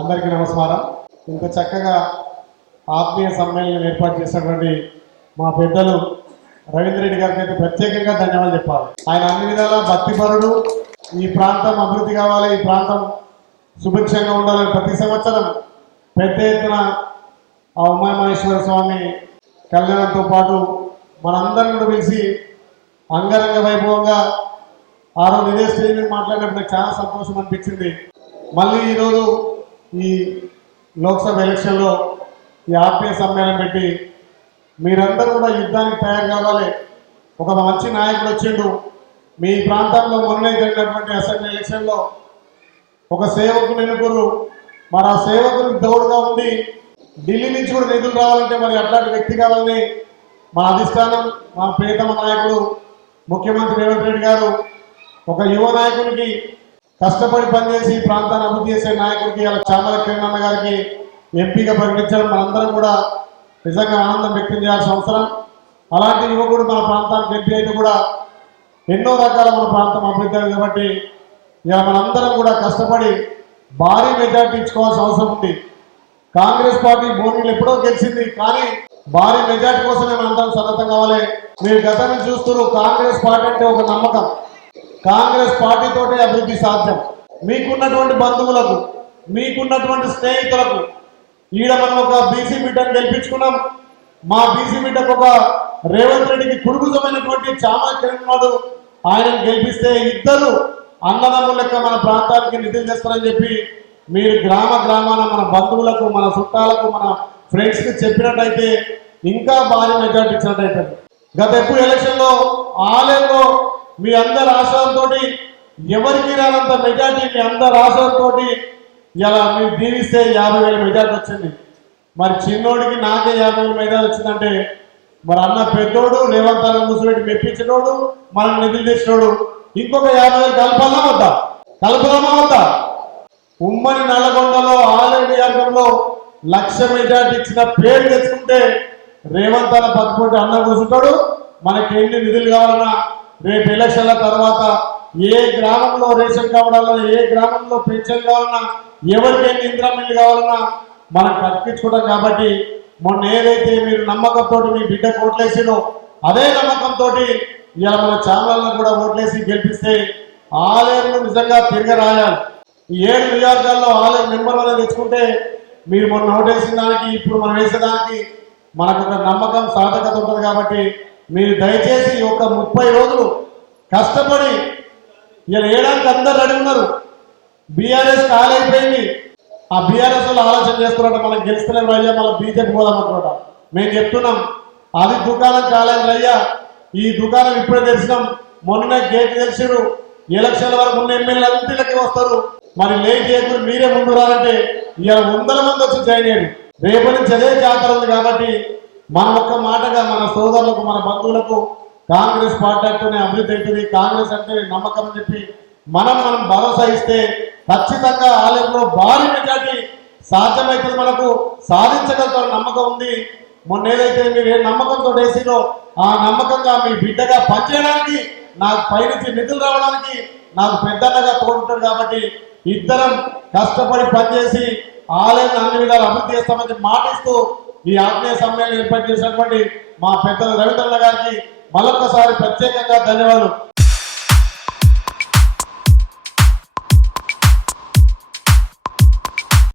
అందరికీ నమస్కారం. ఇంత చక్కగా ఆత్మీయ సమ్మేళనం ఏర్పాటు చేసినటువంటి మా పెద్దలు రవీంద్రెడ్డి గారికి అయితే ప్రత్యేకంగా ధన్యవాదాలు చెప్పాలి. ఆయన అన్ని విధాలా భక్తిపరుడు. ఈ ప్రాంతం అభివృద్ధి కావాలి ఈ ప్రాంతం సుభిక్షంగా ఉండాలని ప్రతి సంవత్సరం పెద్ద ఎత్తున ఆ ఉమామహేశ్వర స్వామి కళ్యాణంతో పాటు మనందరం కూడా పిలిచి అంగరంగ వైభవంగా ఆ రోజు ఇదే స్టేజ్ మీద మాట్లాడినప్పుడు నాకు చాలా సంతోషం అనిపించింది. మళ్ళీ ఈరోజు ఈ లోక్సభ ఎలక్షన్లో ఈ ఆత్మీయ సమ్మేళనం పెట్టి మీరందరూ కూడా యుద్ధానికి తయారు కావాలి. ఒక మంచి నాయకుడు వచ్చిండు. మీ ప్రాంతంలో మొన్నే జరిగినటువంటి అసెంబ్లీ ఎలక్షన్లో ఒక సేవకు ఎన్నుకోరు. మరి ఆ సేవకునికి దౌడుగా ఉండి ఢిల్లీ నుంచి కూడా నిధులు రావాలంటే మరి అట్లాంటి వ్యక్తి కావాలని మా అధిష్టానం మా ప్రియతమ నాయకుడు ముఖ్యమంత్రి రేవంత్ రెడ్డి గారు ఒక యువ నాయకునికి కష్టపడి పనిచేసి ఈ ప్రాంతాన్ని అభివృద్ధి చేసే నాయకుడికి ఇలా చామల కిరణ్ అన్న గారికి ఎంపీగా ప్రకటించడం మనందరం కూడా నిజంగా ఆనందం వ్యక్తం చేయాల్సిన అవసరం. అలాంటి యువకుడు మన ప్రాంతానికి ఎంపీ అయితే కూడా ఎన్నో రకాల మన ప్రాంతం అభివృద్ధి అయింది కాబట్టి ఇలా మనందరం కూడా కష్టపడి భారీ మెజార్టీ ఇచ్చుకోవాల్సిన అవసరం ఉంది. కాంగ్రెస్ పార్టీ బోర్డులు ఎప్పుడో గెలిచింది కానీ భారీ మెజార్టీ కోసమే మనందరం సన్నద్ధం కావాలి. మీరు గతాన్ని చూస్తున్నారు కాంగ్రెస్ పార్టీ అంటే ఒక నమ్మకం. కాంగ్రెస్ పార్టీతోటే అభివృద్ధి సాధ్యం. మీకున్నటువంటి బంధువులకు మీకున్నటువంటి స్నేహితులకు ఈడ మనం ఒక బీసీ బిడ్డను గెలిపించుకున్నాం. మా బీసీ బిడ్డకు ఒక రేవంత్ రెడ్డికి కుడుగుజమైనటువంటి చామా కిరణ్ ఉన్నాడు ఆయనను గెలిపిస్తే ఇద్దరు అన్నదమ్ముల లెక్క మన ప్రాంతానికి నిధులు చేస్తారని చెప్పి మీరు గ్రామ గ్రామాన మన బంధువులకు మన చుట్టాలకు మన ఫ్రెండ్స్కి చెప్పినట్టయితే ఇంకా భారీ మెజార్టీ ఇచ్చినట్టయితే. గత ఎప్పుడు ఎలక్షన్లో ఆలయంలో మీ అందరి ఆశలతో ఎవరికి రానంత మెజార్టీ మీ అందరి ఆశలతో ఇలా మీరు దీవిస్తే యాభై వేల మెజార్టీ వచ్చింది. మరి చిన్నోడికి నాకే యాభై వేల మెజార్టీ వచ్చిందంటే మరి అన్న పెద్దోడు రేవంత్ కూర్చోబెట్టి మెప్పించినోడు మనం నిధులు తెచ్చినోడు ఇంకొక యాభై వేలు కలపాలా వద్దా? కలపదామా వద్దా? ఉమ్మడి నల్లగొండలో ఆలయ నియోజకంలో లక్ష మెజార్టీ ఇచ్చిన పేరు తెచ్చుకుంటే రేవంత్ అన్న పక్కపొట్టి అన్న కూర్చుంటాడు. మనకి ఎన్ని నిధులు కావాలన్నా రేపు ఎలక్షన్ల తర్వాత ఏ గ్రామంలో రేషన్ కావడాలన్నా ఏ గ్రామంలో పెన్షన్ కావాలన్నా ఎవరికి ఎన్ని ఇంద్రా మిల్లు కావాలన్నా మనం కట్టించుకుంటాం కాబట్టి మొన్న ఏదైతే మీరు నమ్మకంతో మీ బిడ్డ ఓట్లేసినో అదే నమ్మకంతో ఇలా మన ఛానళ్ళను కూడా ఓట్లేసి గెలిపిస్తే ఆలయంలో నిజంగా తిరగరాయాలి ఈ ఏడు నియోజకాల్లో ఆలయం నెంబర్ వన్ తెచ్చుకుంటే మీరు మొన్న ఓటేసిన దానికి ఇప్పుడు మనం వేసేదానికి మనకు ఒక నమ్మకం సాధకత ఉంటుంది కాబట్టి మీరు దయచేసి ఒక ముప్పై రోజులు కష్టపడి ఇలా వేయడానికి అందరు రెడీ ఉన్నారు బీఆర్ఎస్ అయిపోయింది ఆ బీఆర్ఎస్ వాళ్ళు ఆలోచన చేస్తున్నారట మనం గెలుస్తలేం రయ్యా మనం బీజేపీ పోదాం మేము చెప్తున్నాం అది దుకాణం కాలేదు రయ్యా ఈ దుకాణం ఇప్పుడే తెలిసినాం మొన్ననే గేట్ తెలిసిరు ఎలక్షన్ల వరకు ఉన్న ఎమ్మెల్యే అంతలకి వస్తారు. మరి లేట్ చేయకుండా మీరే ముందు రాలంటే ఇలా వందల మంది వచ్చి జాయిన్ అయ్యారు. రేపటి నుంచి అదే జాతర ఉంది కాబట్టి మన ఒక్క మాటగా మన సోదరులకు మన బంధువులకు కాంగ్రెస్ పార్టీ అంటేనే అభివృద్ధి అవుతుంది. కాంగ్రెస్ అంటే నమ్మకం అని చెప్పి మనం మనం భరోసా ఇస్తే ఖచ్చితంగా ఆలయంలో భారీ మెజార్టీ సాధ్యమవుతుంది మనకు. సాధించగలుగుతాం నమ్మకం ఉంది. మొన్న ఏదైతే మీరు ఏ నమ్మకంతో వేసిరో ఆ నమ్మకంగా మీ బిడ్డగా పనిచేయడానికి నాకు పైనుంచి నిధులు రావడానికి నాకు పెద్దన్నగా తోడుంటాడు కాబట్టి ఇద్దరం కష్టపడి పనిచేసి ఆలయాన్ని అన్ని విధాలు అభివృద్ధి చేస్తామని మాటిస్తూ ఈ ఆత్మీయ సమ్మేళనం ఏర్పాటు చేసినటువంటి మా పెద్దల రవిచంద్ర గారికి మరొకసారి ప్రత్యేకంగా ధన్యవాదాలు.